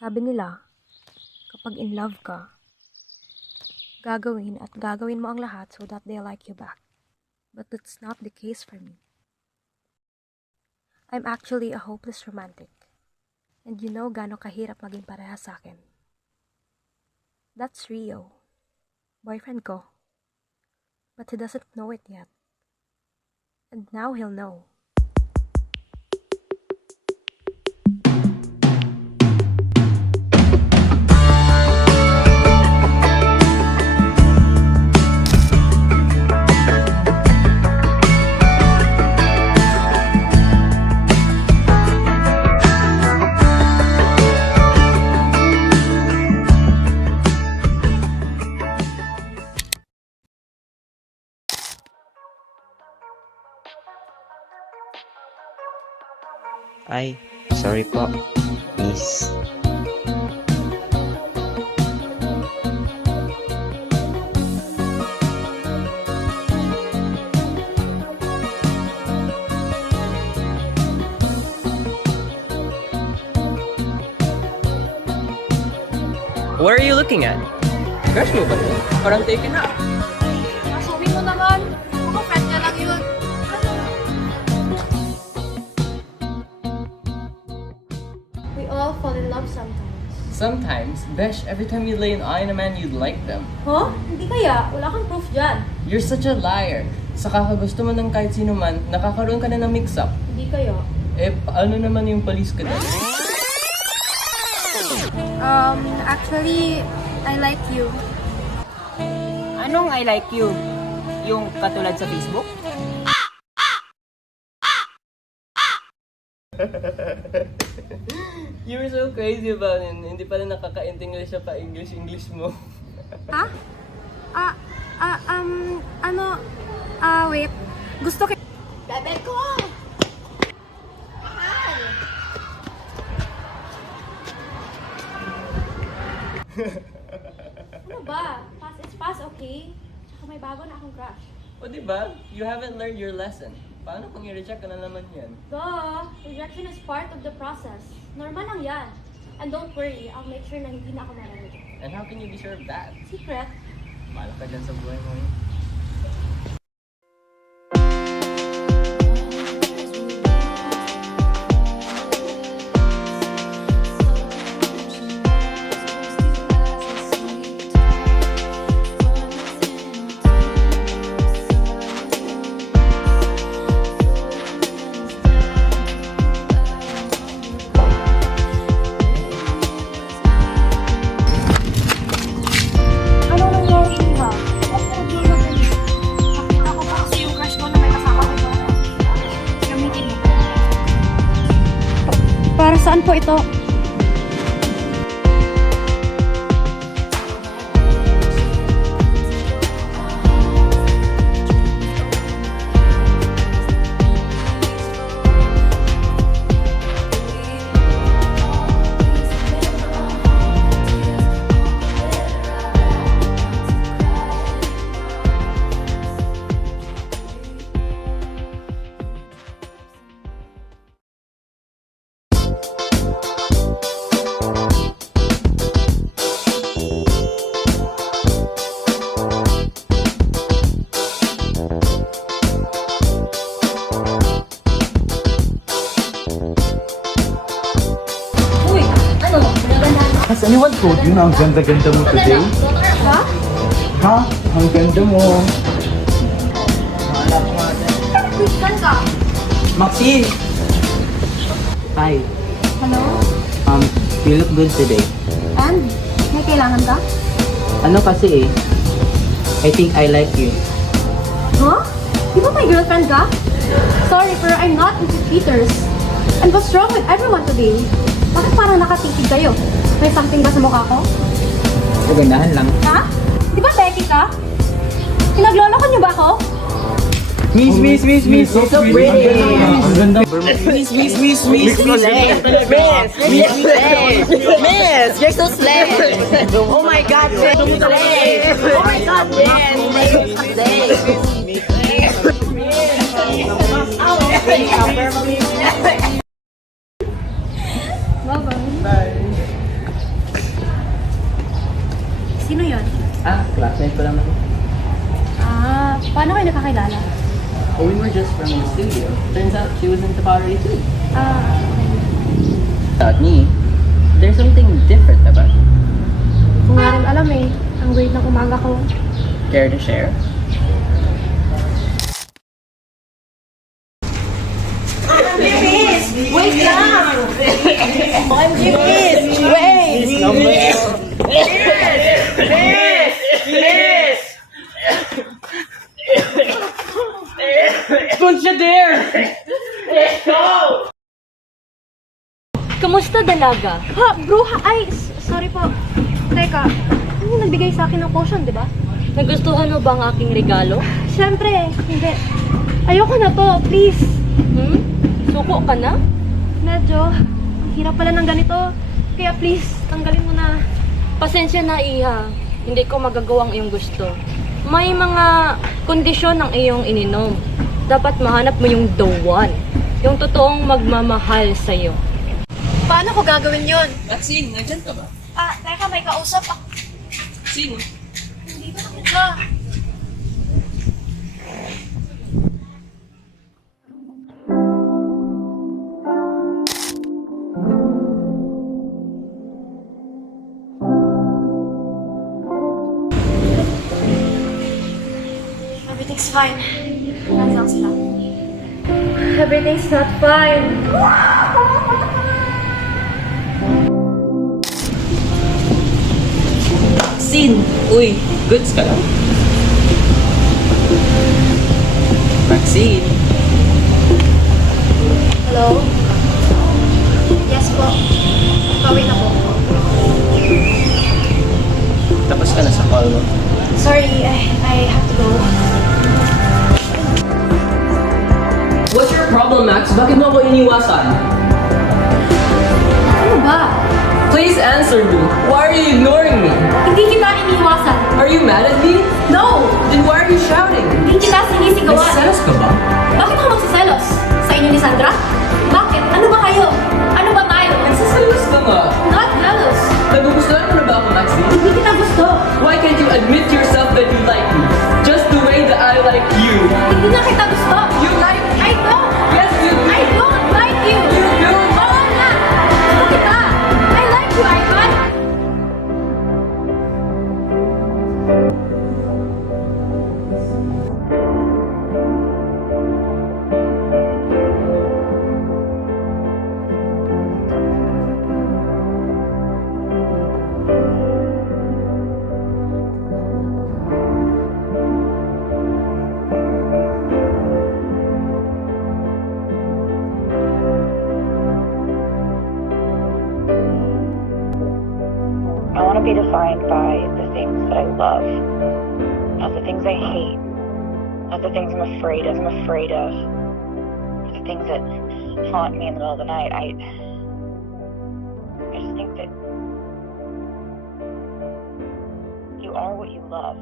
Sabi nila, kapag in love ka, gagawin at gagawin mo ang lahat so that they like you back. But that's not the case for me. I'm actually a hopeless romantic. And you know gaano kahirap maging pareha sa akin. That's Rio, boyfriend ko. But he doesn't know it yet. And now he'll know. Ay, sorry po, miss. What are you looking at? Crush mo ba to? Parang taken up. Sabi mo naman, ako friend niya lang yun. We all fall in love sometimes. Sometimes, Besh, every time you lay an eye on a man, you'd like them. Huh? Hindi kaya. Wala kang proof dyan. You're such a liar. Sa kakagusto mo ng kahit sino man, nakakaroon ka na ng mix-up. Hindi kaya. Eh, paano naman yung palis ka doon? Actually, I like you. Anong I like you? Yung katulad sa Facebook? You were so crazy about it. Hindi pala nakaka-English siya pa English mo. Ha? Wait. Gusto ko... Bebe ko! Ano ba? Pass is pass, okay? Tsaka may bago na akong crush. O diba? You haven't learned your lesson. Paano kung i-reject ka na naman yan? Duh! Rejection is part of the process. Normal lang yan. And don't worry, I'll make sure na hindi na ako ma-reject. And how can you be sure of that? Secret? Malak ka dyan sa buhay mo eh. Ano nangyari, Iha? Bakit nag-iwan ka niya? Nakita ko pa kasi yung crush ko na may kasama ko doon. Gamitin mo. Para saan po ito? Uy! Ano? Pinagandaan mo? Has anyone told you na ang ganda-ganda mo today? Ha? Ha? Ang ganda mo. Saan ka? Maxine! Hi. Hello? You look good today. And? May kailangan ka? Ano kasi I think I like you. Huh? Di ba may girlfriend ka? Sorry, pero I'm not into cheaters. And what's wrong with everyone today? Bakit parang nakatingkig kayo? May something ba sa mukha ko? Kagandahan lang. Ha? Di ba Becky ka? Pinagloloko niyo ba ako? Miss, you're so pretty. Ang ganda. Miss, slay. Miss, you're so slay. Oh my God, miss, slay. Oh my God, miss, slay. Bye-bye. Bye! Sino yon? Classmate ko lang ako. Paano kayo nakakilala? Oh, we were just from the studio. Turns out she was into pottery too. Without me, there's something different about you. Kung nga rin alam eh. Ang weird ng umaga ko. Care to share? Wait lang! OMG, miss! Wait! Don't you dare! Kamusta dalaga? Ha, bruha! Ay, sorry po. Teka, ano nagbigay sa akin ng potion, di ba? Nagustuhan mo ba ang aking regalo? Siyempre, hindi. Ayoko na to, please. Suko ka na? Medyo, ang hirap pala ng ganito. Kaya please, tanggalin mo na. Pasensya na, Iha. Hindi ko magagawang iyong gusto. May mga kondisyon ang iyong ininom. Dapat mahanap mo yung the one. Yung totoong magmamahal sa'yo. Paano ko gagawin yun? Maxine, nandyan ka ba? Teka, may kausap ako. Sino? Hindi ba ka? Everything's fine. Nasaan sila? Everything's not fine. Maxine! Uy, goods ka lang? Maxine! Hello? Yes po. Kawin na po. Tapos ka na sa call mo. Sorry, I have to go. What's your problem, Max? Bakit mo ako iniwasan? Ano ba? Please answer me. Why are you ignoring me? Hindi kita iniwasan. Are you mad at me? No! Then why are you shouting? Hindi kita sinisigawan. Nagsiselos ka ba? Bakit ako magsiselos? Sa inyo ni Sandra? Bakit? Ano ba kayo? Ano ba tayo? Nagsiselos ka nga. Not jealous. Nagugustuhan mo na ba ako, Maxine? Hindi kita gusto. Why can't you admit to yourself that you like me? Just the way that I like you. Hindi na kita gusto. You like me? I don't. Yes, you do. I don't like you. You do. Oo na. Gusto kita. I like you, Ivan. I want to be defined by the things that I love, not the things I hate, not the things I'm afraid of, not the things that haunt me in the middle of the night. I just think that you are what you love.